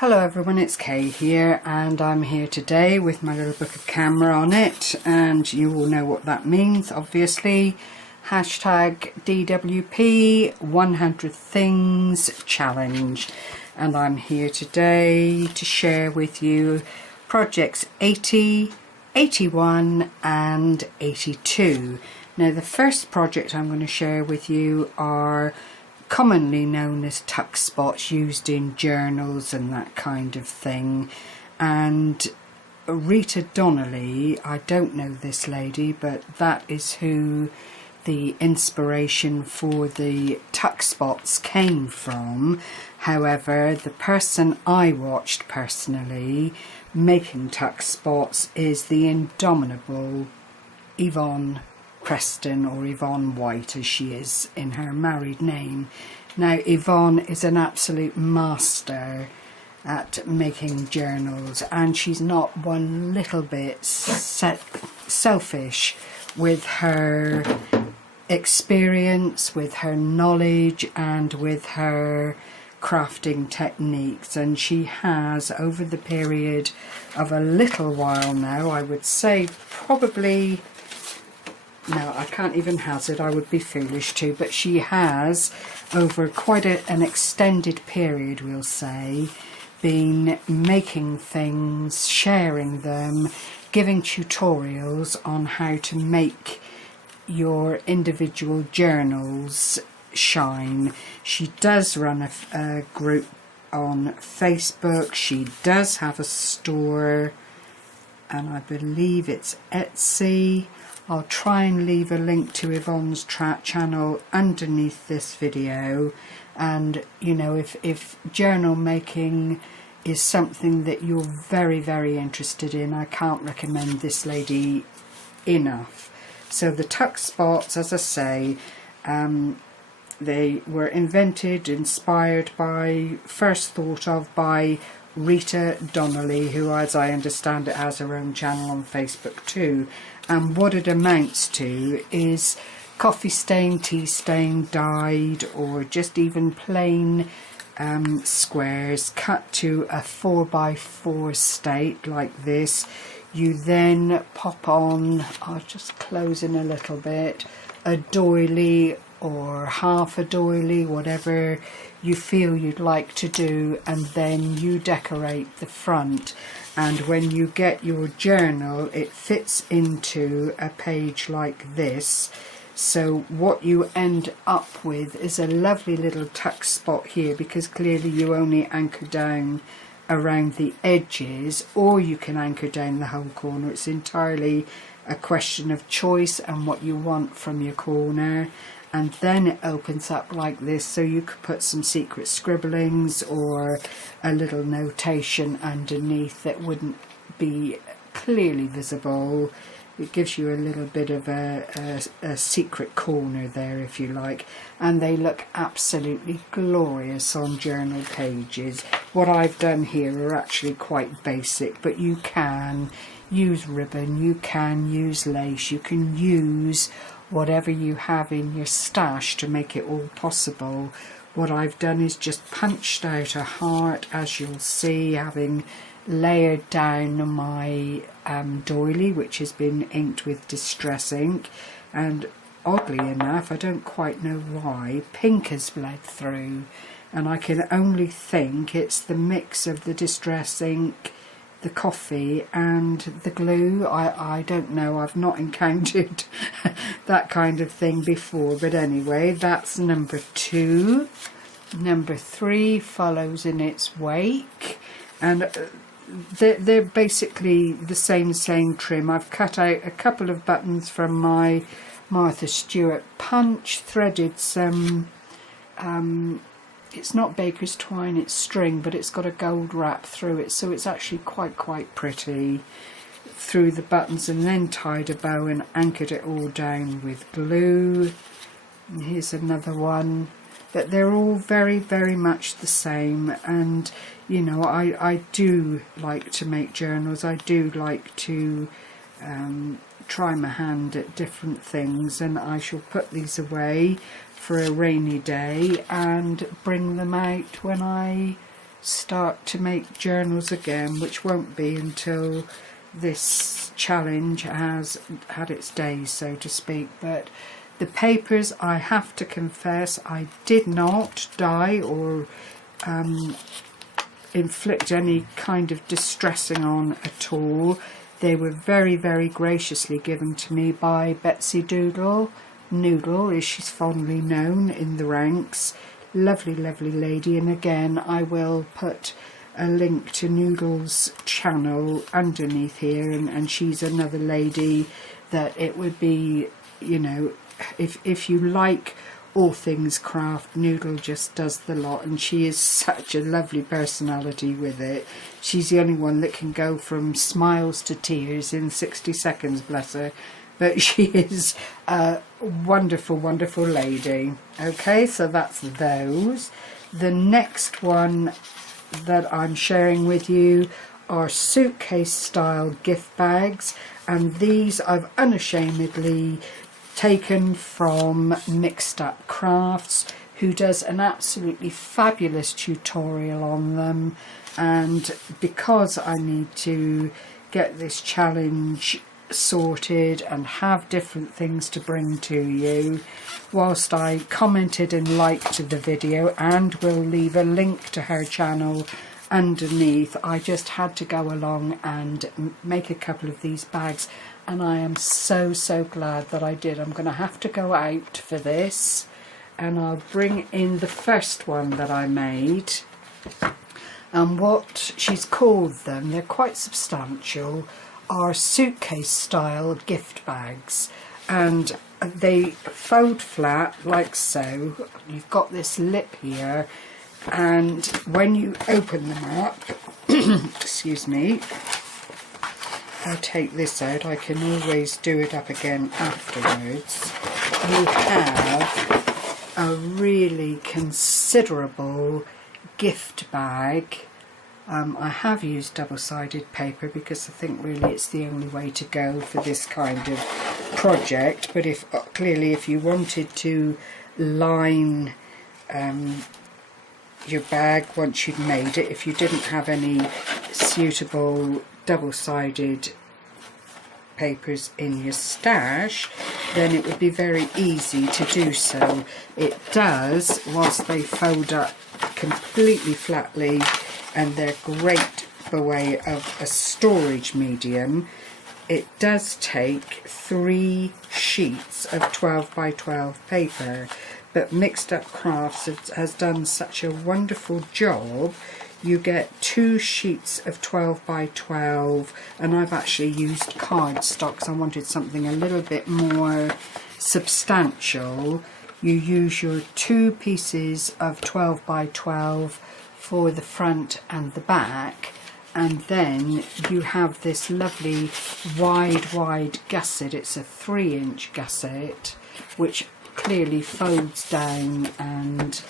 Hello everyone, it's Kay here, and I'm here today with my little book of camera on it, and you all know what that means, obviously. Hashtag Dwp100things challenge, and I'm here today to share with you projects 80, 81 and 82. Now the first project I'm going to share with you are commonly known as tuck spots used in journals and that kind of thing. And Rita Donnelly, I don't know this lady, but that is who the inspiration for the tuck spots came from. However, the person I watched personally making tuck spots is the indomitable Yvonne Preston, or Yvonne White as she is in her married name. Now Yvonne is an absolute master at making journals, and she's not one little bit selfish with her experience, with her knowledge and with her crafting techniques. And she has, over the period of a little while now, I would say probably, no, I can't even hazard, I would be foolish to, but she has, over quite an extended period, we'll say, been making things, sharing them, giving tutorials on how to make your individual journals shine. She does run a group on Facebook. She does have a store, and I believe it's Etsy. I'll try and leave a link to Yvonne's channel underneath this video. And you know, if journal making is something that you're very interested in, I can't recommend this lady enough. So the tuck spots, as I say, they were invented, inspired by, first thought of by Rita Donnelly, who, as I understand it, has her own channel on Facebook too. And what it amounts to is coffee stain, tea stain, dyed, or just even plain squares cut to a 4x4 state like this. You then pop on, I'll just close in a little bit, a doily or half a doily, whatever you feel you'd like to do, and then you decorate the front. And when you get your journal, it fits into a page like this. So what you end up with is a lovely little tuck spot here, because clearly you only anchor down around the edges, or you can anchor down the whole corner. It's entirely a question of choice and what you want from your corner. And then it opens up like this, so you could put some secret scribblings or a little notation underneath that wouldn't be clearly visible. It gives you a little bit of a secret corner there, if you like, and they look absolutely glorious on journal pages. What I've done here are actually quite basic, but you can use ribbon, you can use lace, you can use whatever you have in your stash to make it all possible. What I've done is just punched out a heart, as you'll see, having layered down my doily, which has been inked with distress ink, and oddly enough, I don't quite know why, pink has bled through, and I can only think it's the mix of the distress ink, the coffee and the glue. I don't know, I've not encountered that kind of thing before, but anyway, that's number 2. Number 3 follows in its wake, and they're basically the same trim. I've cut out a couple of buttons from my Martha Stewart punch, threaded some it's not baker's twine, it's string, but it's got a gold wrap through it, so it's actually quite pretty, through the buttons, and then tied a bow and anchored it all down with glue. And here's another one, but they're all very much the same. And you know, I do like to make journals, I do like to try my hand at different things, and I shall put these away for a rainy day and bring them out when I start to make journals again, which won't be until this challenge has had its days, so to speak. But the papers, I have to confess, I did not dye or inflict any kind of distressing on at all. They were very, very graciously given to me by Betsy Doodle, Noodle as she's fondly known in the ranks. Lovely, lovely lady. And again, I will put a link to Noodle's channel underneath here, and she's another lady that it would be, you know, if you like all things craft, Noodle just does the lot, and she is such a lovely personality with it. She's the only one that can go from smiles to tears in 60 seconds, bless her. But she is a wonderful, wonderful lady. Okay, so that's those. The next one that I'm sharing with you are suitcase style gift bags, and these I've unashamedly taken from Mixed Up Crafts, who does an absolutely fabulous tutorial on them. And because I need to get this challenge sorted and have different things to bring to you, whilst I commented and liked the video and will leave a link to her channel underneath, I just had to go along and make a couple of these bags, and I am so glad that I did. I'm going to have to go out for this, and I'll bring in the first one that I made. And what she's called them, they're quite substantial, are suitcase style gift bags, and they fold flat like so. You've got this lip here, and when you open them up excuse me, I'll take this out, I can always do it up again afterwards. You have a really considerable gift bag. I have used double-sided paper because I think really it's the only way to go for this kind of project. But if clearly if you wanted to line your bag once you'd made it, if you didn't have any suitable double-sided papers in your stash, then it would be very easy to do so. It does, whilst they fold up completely flatly, and they're great by way of a storage medium, it does take 3 sheets of 12 by 12 paper. But Mixed Up Crafts has done such a wonderful job. You get 2 sheets of 12 by 12, and I've actually used cardstock because I wanted something a little bit more substantial. You use your 2 pieces of 12 by 12 for the front and the back, and then you have this lovely wide gusset. It's a 3-inch gusset which clearly folds down and,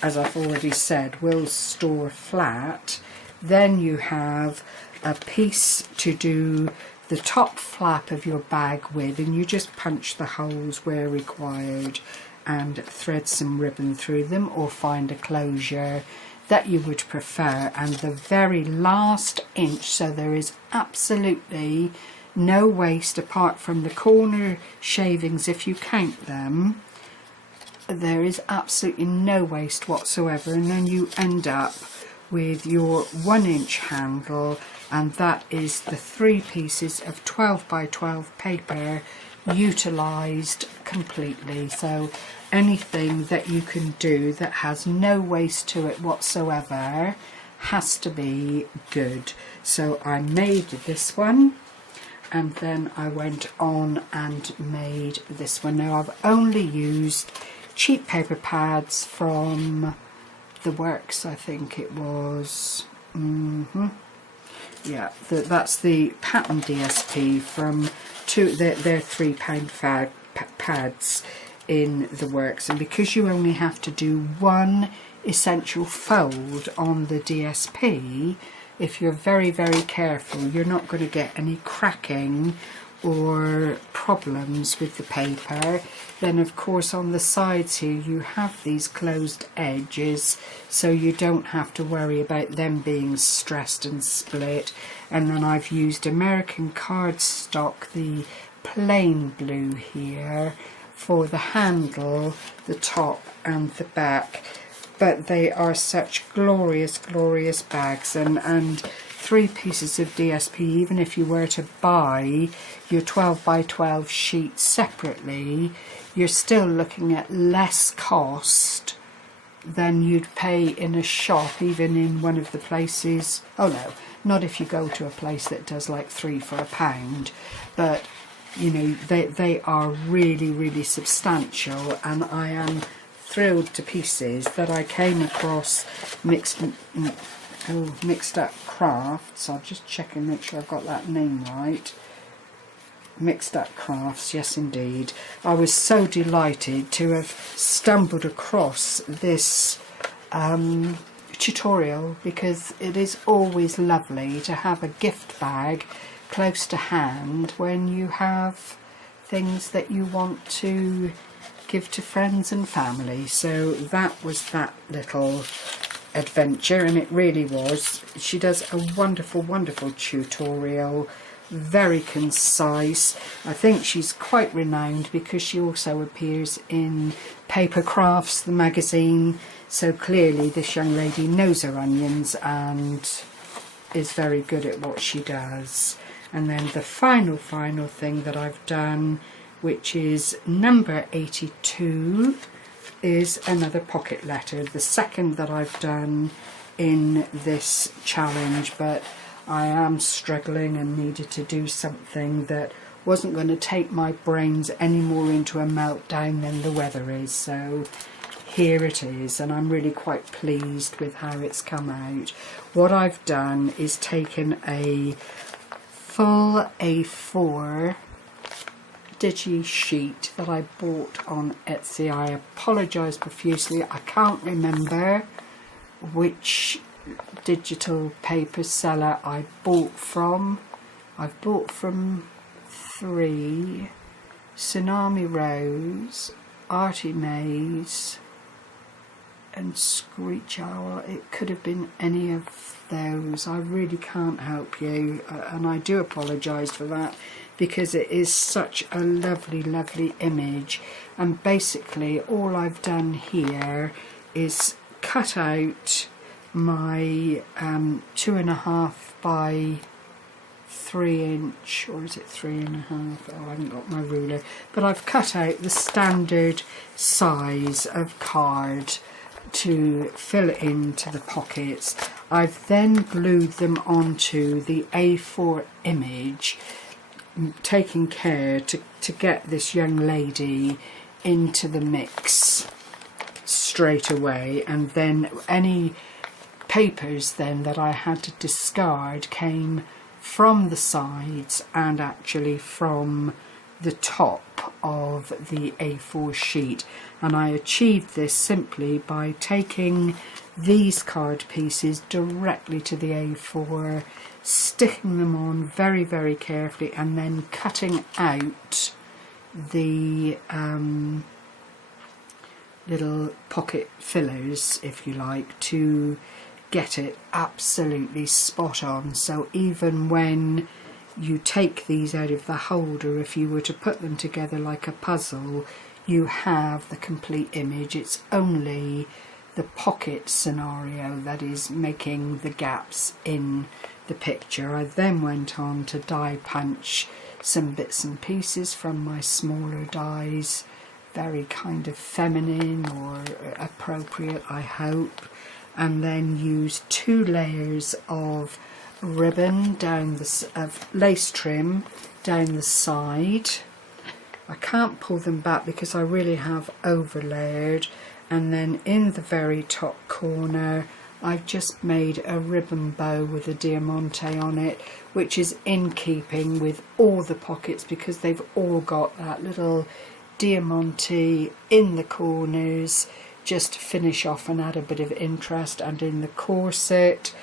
as I've already said, will store flat. Then you have a piece to do the top flap of your bag with, and you just punch the holes where required and thread some ribbon through them, or find a closure that you would prefer. And the very last inch, so there is absolutely no waste apart from the corner shavings if you count them. There is absolutely no waste whatsoever, and then you end up with your 1-inch handle, and that is the 3 pieces of 12 by 12 paper utilised completely. So anything that you can do that has no waste to it whatsoever has to be good. So I made this one, and then I went on and made this one. Now I've only used cheap paper pads from the Works, I think it was. Yeah, that's the pattern DSP from their £3 pads in the Works. And because you only have to do 1 essential fold on the DSP, if you're very careful, you're not going to get any cracking or problems with the paper, then of course on the sides here you have these closed edges, so you don't have to worry about them being stressed and split. And then I've used American cardstock, the plain blue here, for the handle, the top and the back. But they are such glorious, glorious bags, and 3 pieces of DSP, even if you were to buy your 12 by 12 sheet separately, you're still looking at less cost than you'd pay in a shop, even in one of the places. Oh no, not if you go to a place that does like 3 for £1, but you know, they are really, really substantial, and I am thrilled to pieces that I came across Mixed Up Crafts. I'll just check and make sure I've got that name right. Mixed Up Crafts, yes indeed. I was so delighted to have stumbled across this tutorial, because it is always lovely to have a gift bag close to hand when you have things that you want to give to friends and family. So that was that little adventure, and it really was. She does a wonderful, wonderful tutorial, very concise. I think she's quite renowned because she also appears in Paper Crafts, the magazine, so clearly this young lady knows her onions and is very good at what she does. And then the final thing that I've done, which is number 82, is another pocket letter, the second that I've done in this challenge, but I am struggling and needed to do something that wasn't going to take my brains any more into a meltdown than the weather is. So here it is, and I'm really quite pleased with how it's come out. What I've done is taken a full A4 digi sheet that I bought on Etsy. I apologise profusely, I can't remember which digital paper seller I bought from. I've bought from 3, Tsunami Rose, Artie Maze and Screech Owl. It could have been any of those. I really can't help you, and I do apologise for that, because it is such a lovely, lovely image. And basically all I've done here is cut out my 2.5 by 3 inch, or is it 3.5? Oh, I haven't got my ruler, but I've cut out the standard size of card to fill into the pockets. I've then glued them onto the A4 image, taking care to get this young lady into the mix straight away. And then any papers then that I had to discard came from the sides and actually from the top of the A4 sheet. And I achieved this simply by taking these card pieces directly to the A4, sticking them on very, very carefully, and then cutting out the little pocket fillers, if you like, to get it absolutely spot on. So even when you take these out of the holder, if you were to put them together like a puzzle, you have the complete image. It's only the pocket scenario that is making the gaps in the picture. I then went on to die punch some bits and pieces from my smaller dies, very kind of feminine or appropriate, I hope, and then used 2 layers of ribbon down the of lace trim down the side. I can't pull them back because I really have overlayered, and then in the very top corner I've just made a ribbon bow with a diamante on it, which is in keeping with all the pockets because they've all got that little diamante in the corners just to finish off and add a bit of interest. And in the corset,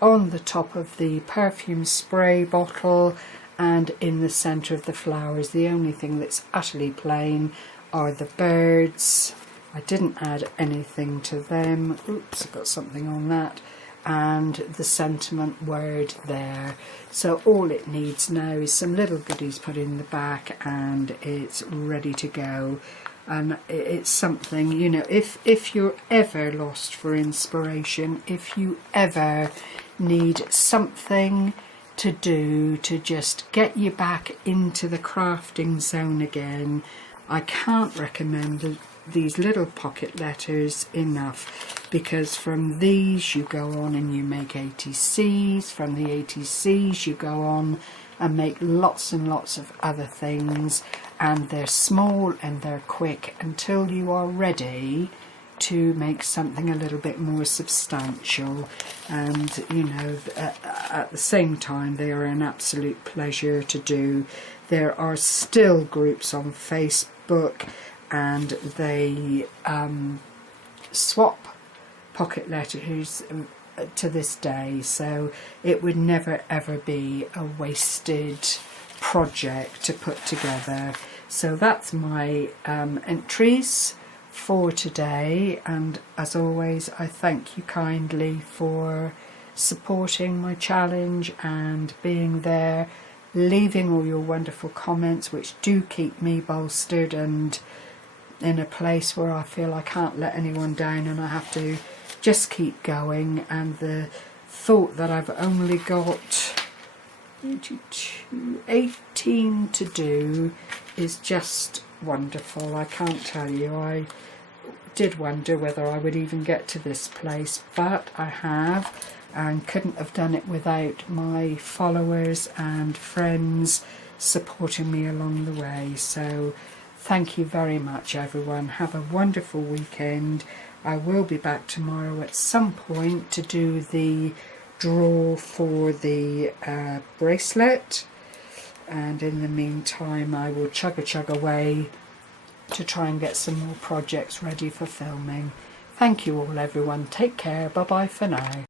on the top of the perfume spray bottle, and in the centre of the flowers the only thing that's utterly plain are the birds. I didn't add anything to them. Oops, I've got something on that. And the sentiment word there. So all it needs now is some little goodies put in the back and it's ready to go. And it's something, you know, if you're ever lost for inspiration, if you ever need something to do to just get you back into the crafting zone again, I can't recommend these little pocket letters enough, because from these you go on and you make ATCs, from the ATCs you go on and make lots and lots of other things, and they're small and they're quick until you are ready to make something a little bit more substantial. And you know, at the same time they are an absolute pleasure to do. There are still groups on Facebook and they swap pocket letters to this day, so it would never ever be a wasted project to put together. So that's my entries for today, and as always I thank you kindly for supporting my challenge and being there, leaving all your wonderful comments which do keep me bolstered and in a place where I feel I can't let anyone down and I have to just keep going. And the thought that I've only got 18 to do is just wonderful. I can't tell you. I did wonder whether I would even get to this place, but I have, and couldn't have done it without my followers and friends supporting me along the way. So thank you very much everyone. Have a wonderful weekend. I will be back tomorrow at some point to do the draw for the bracelet, and in the meantime I will chug away to try and get some more projects ready for filming. Thank you all everyone. Take care. Bye bye for now.